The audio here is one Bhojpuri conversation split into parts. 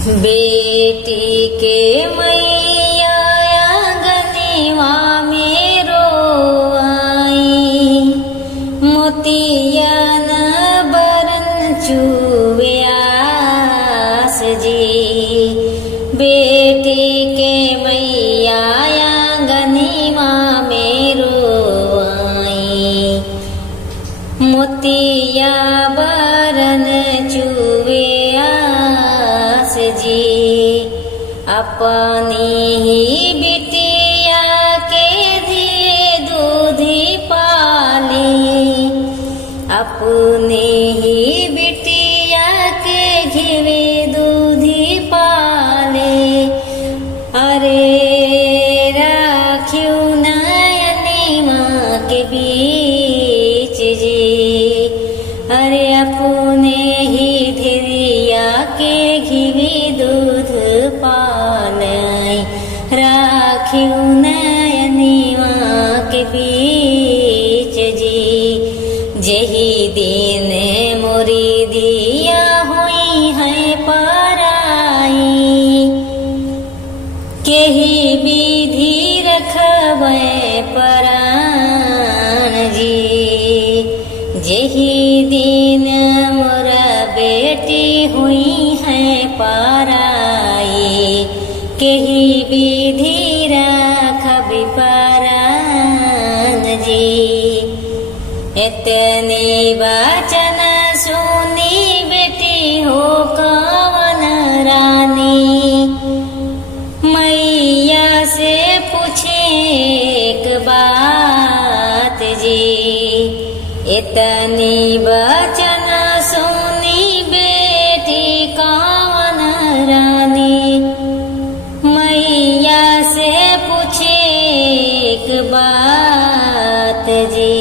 बेटी के मैया आंगनवा में रोआई, मोतिया न बरन चुवे आस जी। बेटी के मैया आंगनवा में रोआई, मोतिया बरन चुवे आस जी। अपनी ही बिटिया के दिए दूधी पाली, अपने ही बिटिया के घिवे दूधी पाले। अरे राखियो नयनी माँ के बीच जी, अरे अपने ही धीरिया के घिवी दूध पालय, राखियो नयनी माँ के बीच जी। जेही दिन मोरी दिया हुई है पराई, केही विधि रखबै परान जी। जेही दिन मोरा बेटी हुई है पराई, केही विधि रखबै परान जी। इतने वचन सुनी बेटी हो कवन रानी, मैया से पूछे एक बात जी। इतनी वचन सुनी बेटी कवन रानी, मैया से पूछे एक बात जी।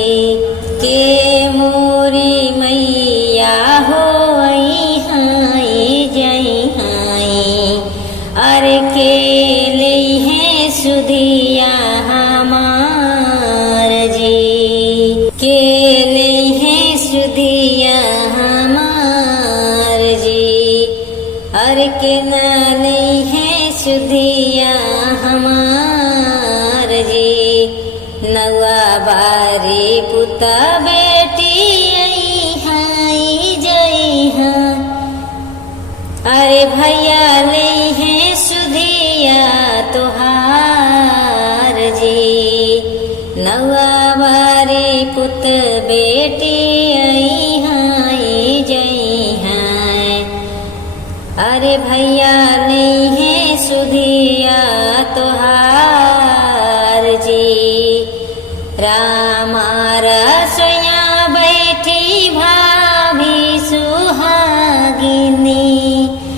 के मोरी मैया हो हाई जई हाई, अरे के ले हैं सुधिया हमार जी। के ले हैं सुधिया हमार जी, अरे के न ले हैं सुधिया हमार जी। नवा बारी पुता बेटी आई हाई जई हाँ, अरे भैया ले हैं सुधिया तोहार जी। नवा बारी पुत बेटी आई हाई जई हाँ, अरे भैया ले हैं सुधिया तोहार जी। रामा रसोया बैठी भाभी सुहागिनी,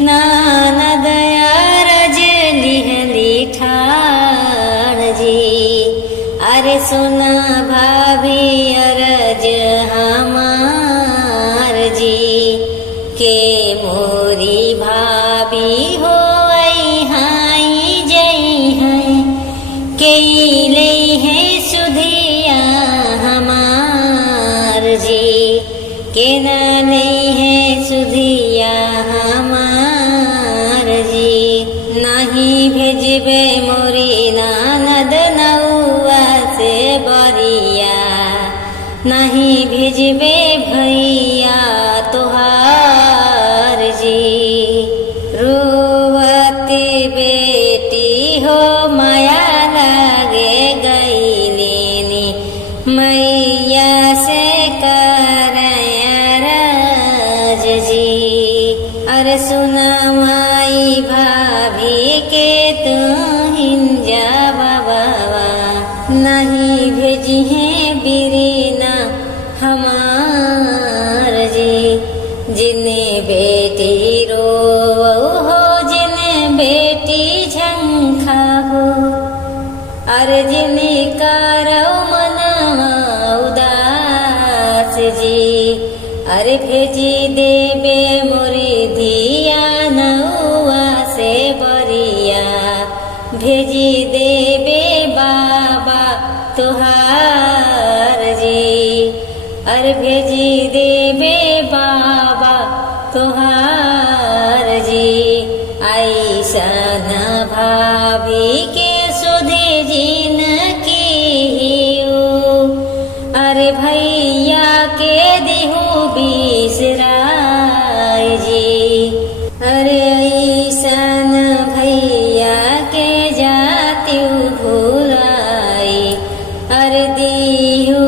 ननद अरज लिहली ठाण जी। अरे सुना भाभी अरज हमार जी, के मोरी भाभी हो हाई जई हैं, के ले हैं सुधिया हमार जी। के न ले हैं सुधिया हमार जी। नहीं भेजबे मोरी ननद नौआ से बरिया, नहीं भेजबे भैया तोहार जी। रोवती बेटी हो माया लागे गईलेनी, मैया से करज जी। अरे सुना माई भाभी के तू हिंजा बाबा, नहीं भेजी है बिरीना हमार जी। जिन्हें बेटी रो हो, जिन्हें बेटी झंखा हो, अरे जिन्हें करो मना उदास जी। अरे भेजी देबे मोरी धिया नौआ से बरिया, भेजी देबे बाबा तुहार जी। अरे भेजी देबे बाबा तुहार जी। ऐसन भाभी के सुधे जिन की अरे भैया के दिहु बिसराय जी अरे ऐसन भैया के जातिउ भुलाई अरे दिहु